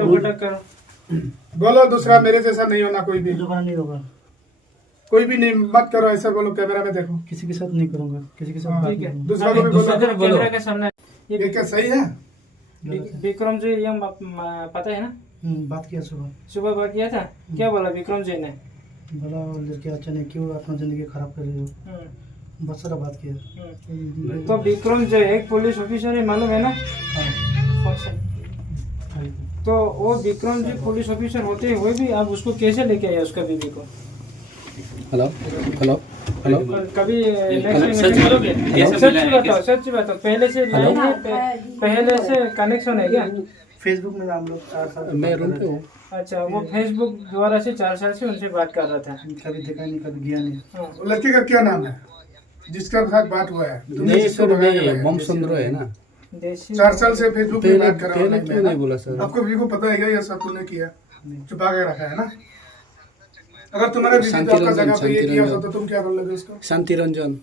करो। बोलो दूसरा मेरे जैसा नहीं होना कोई भी, दोबारा नहीं होगा, कोई भी नहीं, मत करो ऐसा, बोलो कैमरा में देखो। किसी के साथ नहीं करूंगा, किसी के साथ हाँ, बात ठीक नहीं है, करूंगा। दूसरा को भी दूसरा बोलो। को बोलो कैमरा के सामने। ये क्या सही है? विक्रम जी ये पता है ना, बात किया सुबह, सुबह बात किया था, क्या बोला विक्रम जी ने? बोला लड़के अच्छा नहीं, क्यों अपना जिंदगी खराब कर रहे हो, बहुत सारा बात किया। तो विक्रम जो एक पुलिस ऑफिसर है मालूम है ना? हाँ, तो वो विक्रम जी पुलिस ऑफिसर होते हुए भी आप उसको कैसे लेके आए उसका बीवी को? हेलो हेलो हेलो और कभी सच बताओ पहले से लाइन है, पहले से कनेक्शन है क्या? फेसबुक में हम लोग 4 साल मैं रूम पे हूँ। अच्छा, वो फेसबुक द्वारा से 4 साल से उनसे बात कर रहा था। कभी देखा नहीं, कभी गया नहीं। हाँ। वो लड़के का क्या नाम है जिसका साथ बात हुआ है? तुमने नहीं जिसको सर, भगाया मैं है? बम चंद्र है ना। देसी 4 साल से फेसबुक पे पहले बात कर रहा पहले हूँ क्यों नहीं बोला सर? आपको भी को पता है क्या ये सब तूने किया? छुपा के रखा है ना। अगर तुम्हारे बीवी शांति आपका रंजन, जगह पे ये शांति किया रंजन। होता तो तुम क्या कर लोगे उसको? शांति रंजन।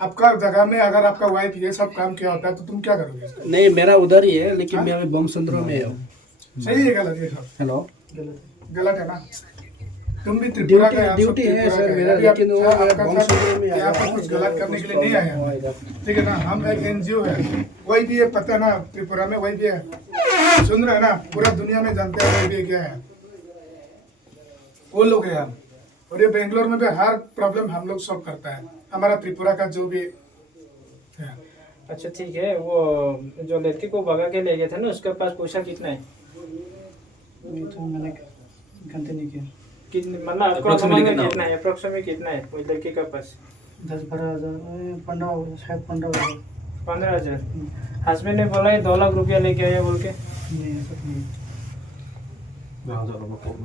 आपका जगह में अगर आपका वाइफ ये सब काम किया होता है तो तुम क्या करोगे इसको? नहीं मेरा उधर ही है, लेकिन मैं अभी बम चंद्र में हूँ। सही है गलत ये सब? हेलो, गलत है ना। तुम भी त्रिपुरा का, आप सब ड्यूटी है त्रिपुरा सर का मेरा, अभी आप- लेकिन वो आपका बम सब चंद्र में यहाँ पे कुछ गलत करने के लिए नहीं आए हैं, ठीक है ना। हम एक एनजीओ है, वही भी है, पता है ना, त्रिपुरा में वही भी है, सुन रहे हैं ना, पूरा दुनिया में जानते हैं वही भी क्या है, वो लोग हैं हम। और ये बेंगलोर में भी हर प्रॉब्लम हम लोग सॉल्व करता है, हमारा त्रिपुरा का जो भी है। अच्छा ठीक है, वो जो लड़की को भगा के ले गए थे ना, उसके पास पैसा कितना है? नहीं तो मैंने गलती नहीं किया। कितने मतलब आपको कितना है अप्रोक्सीमेटली कितना है वो लड़की का पास? 10-12 हज़ार, 15 शायद 15 हज़ार। 15,000। हस्बैंड ने बोला है 2 लाख रुपया लेके आया बोल के। नहीं ऐसा तो नहीं।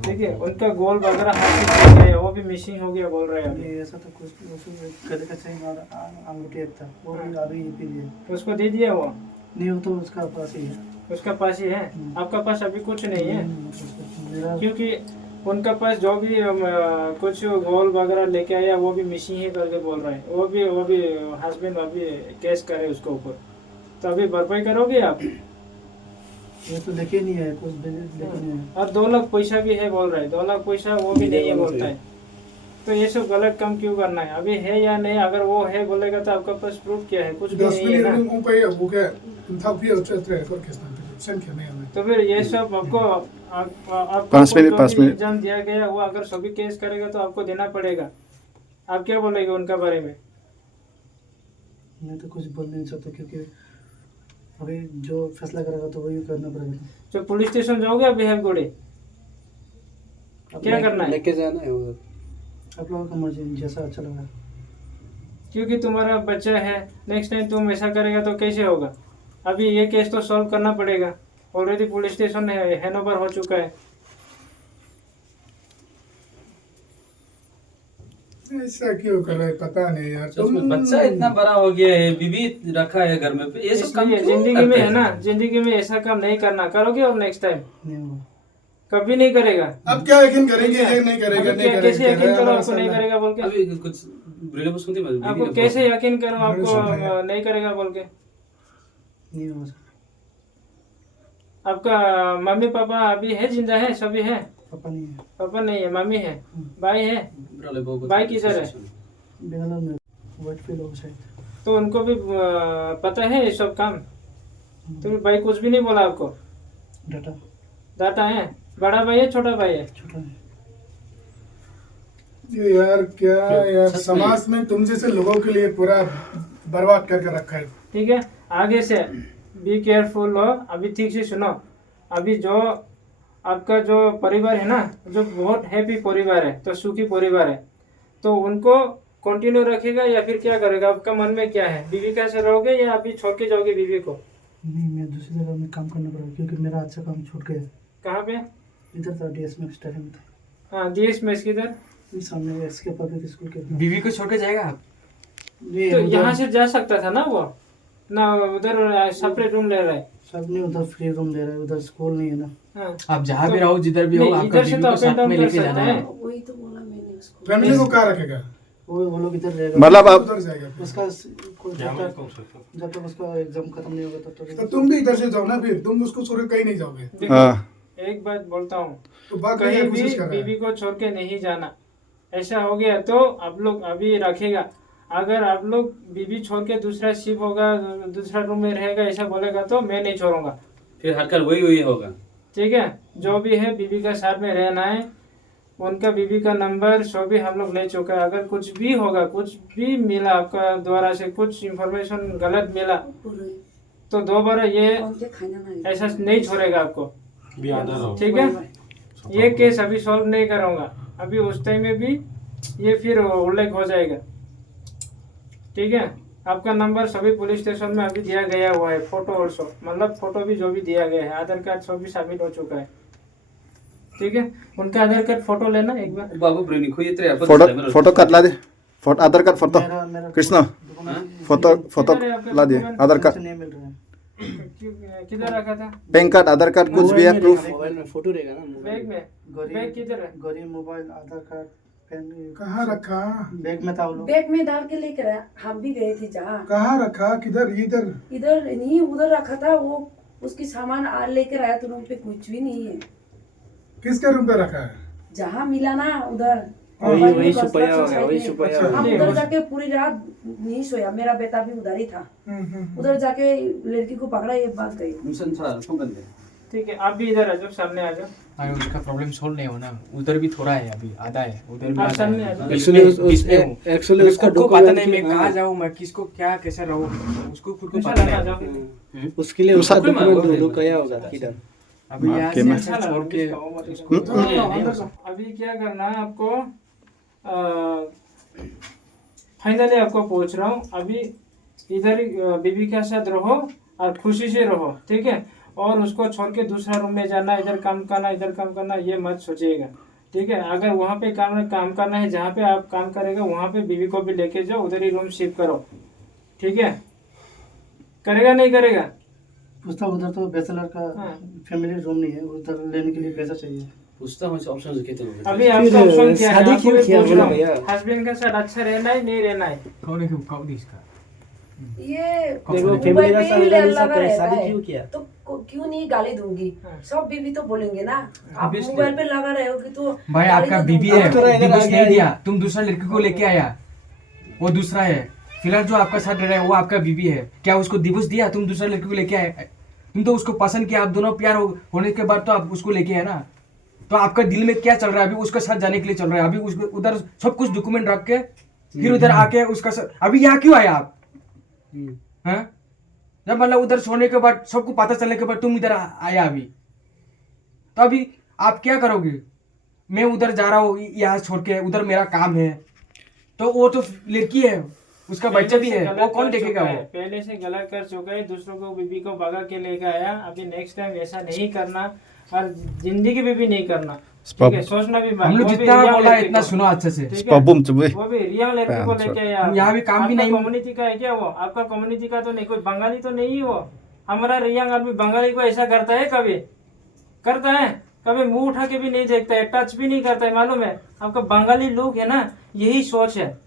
ठीक है, उनका गोल वगैरह हाथ में है, वो भी मिसिंग हो गया बोल रहे हैं अभी। नहीं ऐसा तो कुछ कल का चाहिए और अंगूठी एक था, वो भी अभी ये भी दिया। तो उसको दे दिया वो? नहीं वो तो उसका पास ही है। उसका पास ही है, आपका पास अभी कुछ नहीं है? मेरा क्योंकि उनका पास जो भी कुछ गोल वगैरह लेके आया वो भी मिसिंग है करके बोल रहे हैं। वो भी हस्बैंड अभी केस करे उसके ऊपर, तो अभी भरपाई करोगे आप? ये तो लेके नहीं है, कुछ लेके नहीं है। और 2 लाख पैसा भी है बोल रहे हैं, 2 लाख पैसा वो भी नहीं है बोलता है। तो ये सब गलत काम क्यों करना है? अभी है या नहीं? अगर वो है बोलेगा तो आपका पास प्रूफ क्या है? कुछ भी नहीं है ना। तो फिर ये सब आपको आपको 5 मिनट, 5 मिनट। एग्जाम दिया गया, वो अगर सभी केस करेगा तो आपको देना पड़ेगा। आप क्या बोलेंगे उनका बारे में? मैं तो कुछ बोल नहीं सकता, क्योंकि अभी जो फैसला करेगा तो वही करना पड़ेगा। तो पुलिस स्टेशन जाओगे आप बिहार गोड़े? क्या करना है? लेके जाना है उधर। आप लोगों का मर्जी, जैसा अच्छा लगा। क्योंकि तुम्हारा बच्चा है, नेक्स्ट टाइम तुम ऐसा करेगा तो कैसे होगा? अभी ये केस तो सॉल्व करना पड़ेगा। ऑलरेडी पुलिस स्टेशन हैंडओवर हो चुका है। ऐसा क्यों कर रहे हैं पता नहीं यार। उसमें बच्चा इतना बड़ा हो गया है, बीवी रखा है घर में, ये सब काम इसलिए क्यों जिंदगी में करते है हैं? ना, जिंदगी में ऐसा काम नहीं करना। करोगे और नेक्स्ट टाइम नहीं होगा। कभी नहीं करेगा। अब क्या यकीन करेंगे ये नहीं करेगा, अभी नहीं क्या- कैसे करेगा, यकीन करो हमारा आपको नहीं साला। करेगा बोल के? अभी कुछ वीडियो सुनती मैं, बीवी आपको ने कैसे यकीन करो बड़े सुन रहे आपको हैं। नहीं करेगा बोल के? नहीं होगा। आपका मम्मी पापा अभी है, जिंदा है, सभी है? पापा नहीं है, पापा नहीं है, मम्मी है, भाई है? बोले बहू को भाई किधर है? बेंगलोर में वाइट फील्ड हो शायद। तो उनको भी पता है ये सब काम? तो भी भाई कुछ भी नहीं बोला आपको? डाटा डाटा है? बड़ा भाई है, छोटा भाई है? छोटा है। ये यार क्या यार, समाज में तुम जैसे लोगों के लिए पूरा बर्बाद करके रखा है। ठीक है, आगे से बी केयरफुल हो। अभी ठीक से सुनो, अभी जो आपका जो परिवार है ना, जो बहुत हैप्पी परिवार है, तो सुखी परिवार है, तो उनको कंटिन्यू रखेगा या फिर क्या करेगा? आपका मन में क्या है? बीवी का से रहोगे या अभी छोड़ के जाओगे बीवी को? नहीं, मैं दूसरी जगह में काम करना पड़ेगा, क्योंकि मेरा अच्छा काम छूट गया। कहाँ पे? इधर था डीएस में स्टाफ में था। हाँ, डीएस में किधर? इस सामने एसके पब्लिक स्कूल के। बीवी को छोड़ के जाएगा आप? ये तो उधर- यहाँ से जा सकता था ना वो, ना उधर सेपरेट रूम ले रहा है। सब नहीं, उधर फ्री रूम दे रहा है, उधर स्कूल नहीं है ना। हाँ, आप जहाँ भी तो- रहो, जिधर भी हो, नहीं, आपका इधर से बीवी तो को अप एंड साथ डाउन में कर लेके जाना सकता है। है। वही तो बोला मैंने उसको। फैमिली को कहाँ रखेगा? वो लोग इधर रहेगा। मतलब आप उधर जाएगा फिर। उसका जब तक उसका एग्जाम खत्म नहीं होगा तब तो तक। तुम भी इधर से जाओ ना, फिर तुम उसको छोड़ के कहीं नहीं जाओगे। देखो, हाँ एक बात बोलता हूँ, तो बात कहीं करने की भी कोशिश कर रहा बीवी है। को छोड़ के नहीं जाना। ऐसा हो गया तो आप लोग अभी रखेगा, अगर आप लोग बीवी छोड़ के दूसरा शिफ्ट होगा, दूसरा रूम में रहेगा, ऐसा बोलेगा तो मैं नहीं छोड़ूंगा। फिर हरकत वही होगा। ठीक है, जो भी है बीवी का साथ में रहना है। उनका बीवी का नंबर सो भी हम लोग ले चुका है। अगर कुछ भी होगा, कुछ भी मिला आपका द्वारा से, कुछ इंफॉर्मेशन गलत मिला तो दोबारा ये ऐसा नहीं छोड़ेगा आपको। ठीक है, ये केस अभी सॉल्व नहीं करूँगा, अभी उस टाइम में भी ये फिर उल्लेख हो जाएगा। ठीक है, आपका नंबर सभी पुलिस स्टेशन में अभी दिया गया हुआ है, फोटो ऑल्सो, मतलब फोटो भी जो भी दिया गया है, आधार कार्ड सब भी सबमिट हो चुका है। ठीक है, उनका आधार कार्ड फोटो लेना एक बार। बाबू ब्रेनी को ये तेरे फोटो फोटो कट ला दे, फोटो आधार कार्ड फोटो मेरा कृष्णा फोटो फोटो ला दिए, आधार कार्ड नहीं मिल रहा है। किधर रखा था? पैन कार्ड आधार कार्ड कुछ भी है प्रूफ। मोबाइल में फोटो रहेगा ना मोबाइल बैग में? बैग किधर है? गरीब मोबाइल, आधार कार्ड, पेन कहाँ रखा? बैग में था वो लोग। बैग में डाल के लेकर आया। हम भी गए थे जहाँ, कहाँ रखा? किधर? इधर? इधर नहीं उधर रखा था। वो उसकी सामान लेकर आया तो रूम पे कुछ भी नहीं है। किसके रूम पे रखा है? जहाँ मिला ना उधर, वही छुपाया होगा, वही हम छुपाया अच्छा। होगा। उधर जाके पूरी रात नहीं सोया। मेरा बेटा भी उधर ही था। उधर जाके लड़की को पकड़ा, ये बात गई। ठीक है, आप भी इधर आ जाओ, सामने आ जाओ। अरे उसका प्रॉब्लम सोल्व नहीं होना, उधर भी थोड़ा है, अभी आधा है, उधर भी आप आधा सामने आ है। जाओ। एक्चुअली उसका खुद को पता डॉक्यूमेंट नहीं मैं कहाँ जाऊँ, मैं किसको क्या कैसे रहूँ, उसको खुद को पता इंशाल्लाह आ नहीं। जाओ। उसके लिए उसका डॉक्यूमेंट ढूंढो क्या होगा किधर। अभी यहाँ ओके, से मैं- ऐसा छोड़ के उसको अभी क्या करना है आपको, फाइनली आपको पूछ रहा हूँ, अभी इधर बीबी के साथ रहो और खुशी से रहो। ठीक है, और उसको छोड़ के दूसरा रूम में जाना, इधर काम करना, इधर काम करना, ये मत सोचिएगा। ठीक है, अगर वहाँ पे काम करना है, जहाँ पे आप काम करेगा वहाँ पे बीवी को भी लेके जाओ, उधर ही रूम शिफ्ट करो। ठीक है, करेगा नहीं करेगा? पूछता उधर तो बैचलर का हाँ। फैमिली रूम नहीं है, उधर लेने के लिए पैसा चाहिए। पूछता हूँ ऑप्शन कितने होंगे। अभी आपका ऑप्शन क्या है? शादी आपको क्यों भी किया पूछ बोला रहा हूँ, भैया? हस्बैंड के साथ अच्छा रहना है नहीं रहना है? कौन है कौन इसका ये देखो मोबाइल फैमिली का पे साथ ही रहने लगा से रहता शादी है। क्यों किया? तो क्यों नहीं गाली दूंगी? हाँ। सब बीवी तो बोलेंगे ना। आप Obviously। मोबाइल पे लगा रहे हो कि तो भाई गाली आपका तो बीबी दूंगा। है, अब तो इधर डिवोर्स आ गया नहीं दिया, ये। तुम दूसरा लड़की को लेके आया, वो दूसरा है। फिलहाल जो आपका साथ रह रहा है वो आपका बीबी है, क्या उसको डिवोर्स दिया? तुम दूसरा लड़की को लेके आए, तुम तो उसको पसंद किया, आप दोनों प्यार होने के बाद तो आप उसको लेके आए ना। तो आपका दिल में क्या चल रहा है अभी? उसके साथ जाने के लिए चल रहा है अभी, उसको उधर सब कुछ डॉक्यूमेंट रख के फिर उधर आके उसका साथ अभी यहाँ क्यों आए आप? हैं? जब मतलब उधर सोने के बाद सबको पता चलने के बाद तुम इधर आया अभी, तो अभी आप क्या करोगे? मैं उधर जा रहा हूँ यहाँ छोड़ के, उधर मेरा काम है, तो वो तो लड़की है, उसका बच्चा भी है, वो कौन देखेगा? वो पहले से गलत कर चुका है, दूसरों को बीबी को भगा के लेकर आया। अभी नेक्स्ट टाइम ऐसा नहीं करना और जिंदगी में भी नहीं करना। ठीक है, सोचना भी मत। हम लोग वो भी जितना रियल बोला लड़की इतना को। सुनो अच्छे से। ठीक है? बूम चुप वो भी रियल लड़की को लेके आया। हम यहाँ भी काम भी आपका नहीं- कम्युनिटी का है क्या? वो आपका कम्युनिटी का तो नहीं, कोई बंगाली तो नहीं है वो। हमारा रियांग आदमी बंगाली को ऐसा करता है? कभी करता है? कभी मुंह उठा के भी नहीं देखता है, टच भी नहीं करता है, मालूम है? आपका बंगाली लोग है ना, यही सोच है।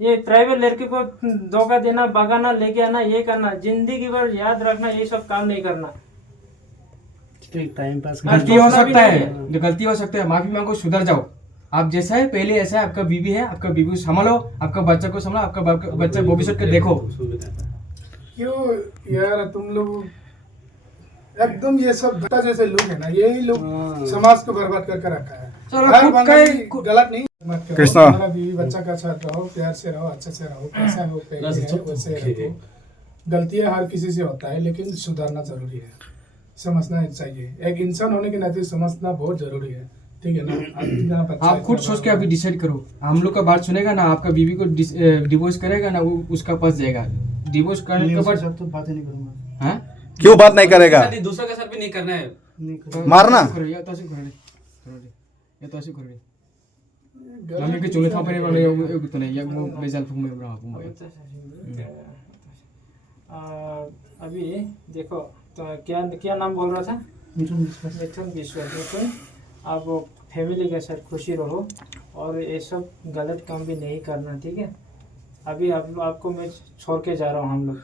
ये ट्राइबल लड़के को धोखा देना, भगाना, लेके आना, ये करना, जिंदगी भर याद रखना, ये सब काम नहीं करना। टाइम पास गलती हो सोचना भी सकता नहीं है, जो गलती हो सकता है, माफी मांगो, सुधर जाओ। आप जैसा है पहले ऐसा है, आपका बीवी है, आपका बीवी को संभालो, आपका बच्चा को संभालो, आपका बच्चा भविष्य के देखो। क्यों यार तुम लोग एकदम ये सब धक्का जैसे लोग है ना, यही लोग समाज को बर्बाद करके रखा है। चलो, हर खुद बंगाली का- गलत नहीं मत करो। कृष्णा। हमारा बीवी बच्चा का साथ रहो, प्यार से रहो, अच्छे से रहो, कैसा हो पहले है वैसे रहो। गलतियां हर किसी से होता है, लेकिन सुधारना जरूरी है, समझना चाहिए। एक इंसान होने के नाते समझना बहुत जरूरी है। ठीक है ना? इतना बच्चा आप खुद इतना सोच के बड़ा- अभी डिसाइड करो। हम लोग का बात सुनेगा ना, आपका बीवी को डिवोर्स करेगा ना, वो उसका पास जाएगा। डिवोर्स करने नहीं, के उसके बाद साथ तो बात ही नहीं करूंगा। हाँ? क्यों बात नहीं करेगा? दूसरा के साथ भी नहीं करना है। नहीं करूंगा। मारना? या तो ऐसे करो Lami ke chungi thapane wala yung ito na yung mo bezal pung may bra pung may. अभी देखो, तो क्या क्या नाम बोल रहा था? मिथुन विश्वास। मिथुन विश्वास। मिथुन, आप फैमिली के साथ खुशी रहो और ये सब गलत काम भी नहीं करना। ठीक है, अभी आपको मैं छोड़ के जा रहा हूँ हम लोग।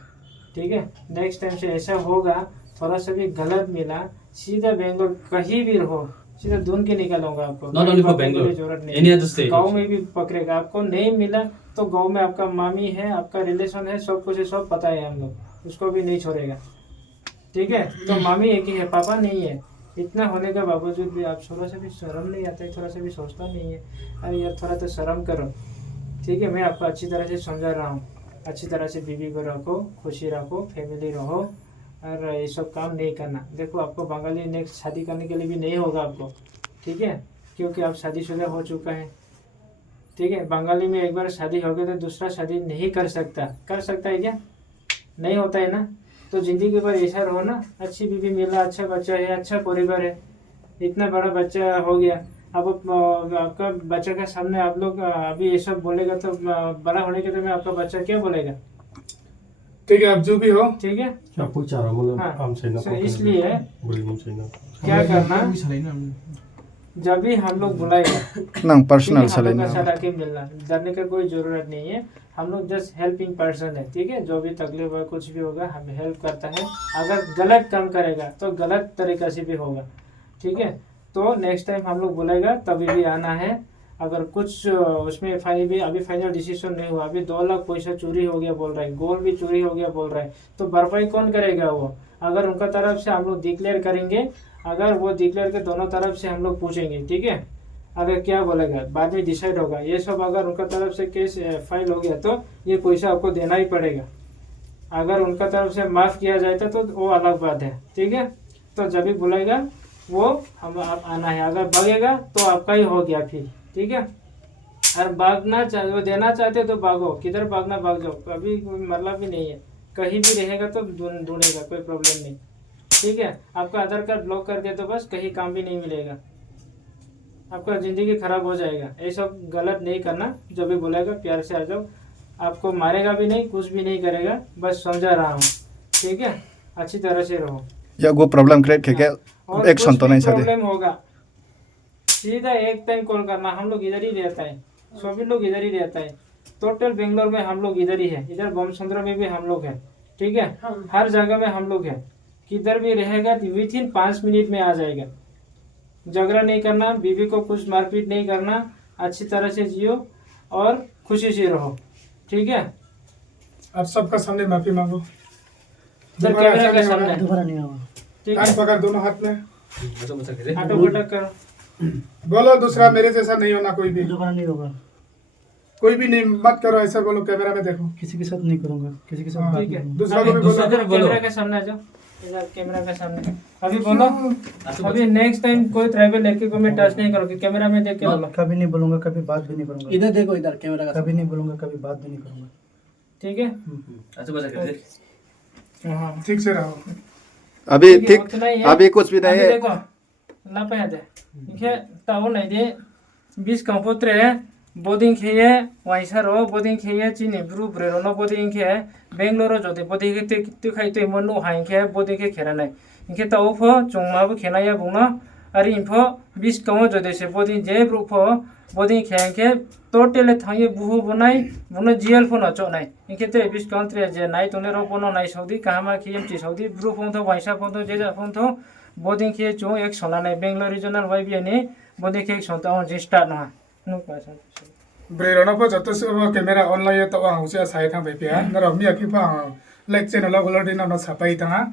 ठीक है, नेक्स्ट टाइम से ऐसा होगा थोड़ा सा भी गलत मिला, सीधा बेंगलोर कहीं भी रहो, सीधा ढूंढ के निकालूंगा आपको। Not only for पकड़ने की Bangalore, जरूरत any other state गाँव also. में भी पकड़ेगा आपको। नहीं मिला तो गाँव में आपका मामी है, आपका रिलेशन है, सब कुछ है, सब पता है हम लोग, उसको भी नहीं छोड़ेगा। ठीक है, तो मामी एक ही है, पापा नहीं है। इतना होने के बावजूद भी आप थोड़ा सा भी शर्म नहीं आता है, थोड़ा सा भी सोचता नहीं है, अरे यार थोड़ा तो शर्म करो। ठीक है, मैं आपको अच्छी तरह से समझा रहा हूँ, अच्छी तरह से बीवी को रखो, खुशी रखो, फैमिली रहो, और ये सब काम नहीं करना। देखो आपको बंगाली नेक्स्ट शादी करने के लिए भी नहीं होगा आपको, ठीक है, क्योंकि आप शादीशुदा हो चुका है। ठीक है, बंगाली में एक बार शादी हो गई तो दूसरा शादी नहीं कर सकता। कर सकता है क्या? नहीं होता है ना। तो जिंदगी भर ऐसा रहो ना, अच्छी बीवी मिला, अच्छा बच्चा है, अच्छा परिवार है, इतना बड़ा बच्चा हो गया। अब आपका बच्चा के सामने आप लोग अभी ये सब बोलेगा तो बड़ा होने के समय आपका बच्चा क्या बोलेगा? ठीक है, अब जो भी हो, ठीक है, Aku cara mana हाँ, am saya nak so इसलिए boleh saya nak. क्या करना, भी सही ना जब भी हम लोग बुलाएगा nang personal ठीक है, हम लोग salin का साथ आके मिलना, डरने का कोई जरूरत नहीं है। हम लोग जस्ट हेल्पिंग पर्सन है। ठीक है, जो भी तकलीफ है, कुछ भी होगा, हमें हेल्प करता है। अगर गलत काम करेगा तो गलत तरीका से भी होगा। ठीक है, तो नेक्स्ट टाइम हम लोग बुलाएगा तभी भी आना है। अगर कुछ उसमें अभी फाइनल डिसीजन नहीं हुआ, अभी 2 लाख पैसा चोरी हो गया बोल रहा है, गोल्ड भी चोरी हो गया बोल रहा है, तो भरपाई कौन करेगा वो? अगर उनका तरफ से हम लोग डिक्लेयर करेंगे, अगर वो डिक्लेयर के दोनों तरफ से हम लोग पूछेंगे, ठीक है, अगर क्या बोलेगा बाद में डिसाइड होगा। ये सब अगर उनका तरफ से केस फाइल हो गया तो ये पैसा आपको देना ही पड़ेगा। अगर उनका तरफ से माफ़ किया जाता तो वो अलग बात है। ठीक है, तो जब भी बुलाएगा वो हम आप आना है। अगर भागेगा तो आपका ही हो गया फिर। ठीक है, और भागना वो देना चाहते तो भागो, किधर भागना भाग जाओ, कभी कोई मतलब भी नहीं है। कहीं भी रहेगा तो ढूंढेगा, कोई प्रॉब्लम नहीं। ठीक है, आपका आधार कार्ड ब्लॉक कर दिया तो बस कहीं काम भी नहीं मिलेगा, आपका ज़िंदगी खराब हो जाएगा। ये सब गलत नहीं करना। जो भी बुलाएगा प्यार से आ जाओ, आपको मारेगा भी नहीं, कुछ भी नहीं करेगा, बस समझा रहा हूँ। ठीक है, अच्छी तरह से रहो। ya go problem create ke और एक संतो नहीं सादे प्रॉब्लम होगा सीधा एक टाइम कॉल करना। हम लोग इधर ही रहता है, सभी लोग इधर ही रहता है। टोटल बेंगलोर में हम लोग इधर ही है, इधर बोमसंद्र में भी हम लोग हैं। ठीक है, हर जगह में हम लोग हैं। किधर भी रहेगा विथिन 5 मिनट में आ जाएगा। झगड़ा नहीं करना, बीवी को कुछ मारपीट नहीं करना, अच्छी तरह से जियो और खुशी से रहो। ठीक है, अब सबका सामने माफी मांगो। जब दोबारा कैमरा ऐसा के नहीं होगा। सामने, दोबारा नहीं होगा। ठीक कान है, पकड़ दोनों हाथ में, आटो पटक करो। बोलो दूसरा मेरे जैसा नहीं होना कोई भी। दोबारा नहीं होगा। कोई भी नहीं, मत करो ऐसा, बोलो कैमरा में देखो। किसी के साथ नहीं करूंगा, किसी के साथ हाँ, बात ठीक नहीं है, करूंगा। दूसरा को भी दूसरा बोलो। तरफ बोलो। कैमरा के सामने आ जाओ, इधर कैमरा के सामने अभी बोलो। अभी नेक्स्ट टाइम कोई ट्राइबल लड़की को मैं टच नहीं करूँगी, कैमरा में देख के बोलो। कभी नहीं बोलूंगा, कभी बात भी नहीं करूंगा। इधर देखो, इधर कैमरा का कभी नहीं बोलूंगा, कभी बात भी नहीं करूंगा। ठीक है, हाँ, ठीक से रहो। अभी ठीक है, ठीक उतना ही है। अभी कुछ भी नहीं अभी है देखो लापया दे देखिए ताऊ नहीं दे 20 कंपोत्र है बोदिंग खेये वैसा रो बोदिंग खेये चीनी ब्रू ब्रेरो नो बोदिंग खे बेंगलोर जोते बोदिंग के ते खाई ते मनु हाई खे बोदिंग के खेरा नहीं इनके ताऊ फो चोंगमा बो खेना या बुनो अरे इनफो 20 कमो जोते से बोदिंग जे ब्रू फो बोदिंग खें के टोटल थाये बुहु बनाई बुनो जीएल फो नचो नहीं इनके ते 20 कंट्री जे नाई तोने रो बोनो नाई सऊदी कहामा खियम ची सऊदी ब्रू फोन तो वैसा फोन तो जे जा फोन तो बोदिंग के चो एक सोना नहीं बेंगलोर रीजनल वाई भी ने बोदिंग के सोता हूं जे स्टार्ट ना नो पासा ब्रेरोना पर जब से वो कैमरा ऑनलाइन है तो वहाँ उसे साइड था बेपिया नर अम्मी अकी पा लाइक चैनल वाला दिन ना छापाई था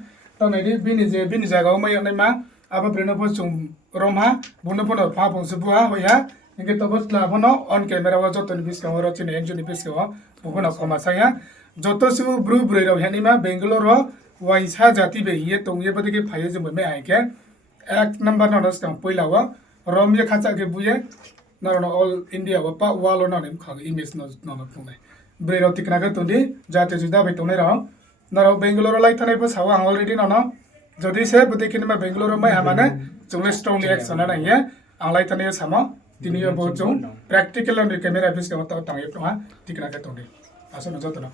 तो नहीं बिनी जगह में नहीं माँ अब ब्रेनो पर चुम रोमा बुनो पर फा पंसे बुआ होया इनके तो बस लाभनो ऑन कैमरा वो जो तो निपिस का वो चिन्ह एंजो निपिस का वो ना कमासाया जो तो से वो ब्रू ब्रेरो है नहीं माँ बेंगलोर हो वैसा जाति बे ये तो ये बदे के फाइल जो में आए क्या एक नंबर ना रस का पहला हुआ रोम ये खाचा के बुए नारोना ऑल इंडिया वपा वालो ना नेम खाग इमेज ना ना पुने ब्रेरो तिकना के तुंदी जाते जुदा बे तुने रहो नारो बेंगलोर लाई थाने पर सावा ऑलरेडी ना ना जदी से बदे कि मैं बेंगलोर में हमाने चुंगले स्ट्रॉन्ग एक्शन ना ये आलाई थाने सामा तिनियो बहुत जो प्रैक्टिकल और कैमरा ऑफिस का मतलब तांगे तो हाँ तिकना के तुंदी आसो न जातो ना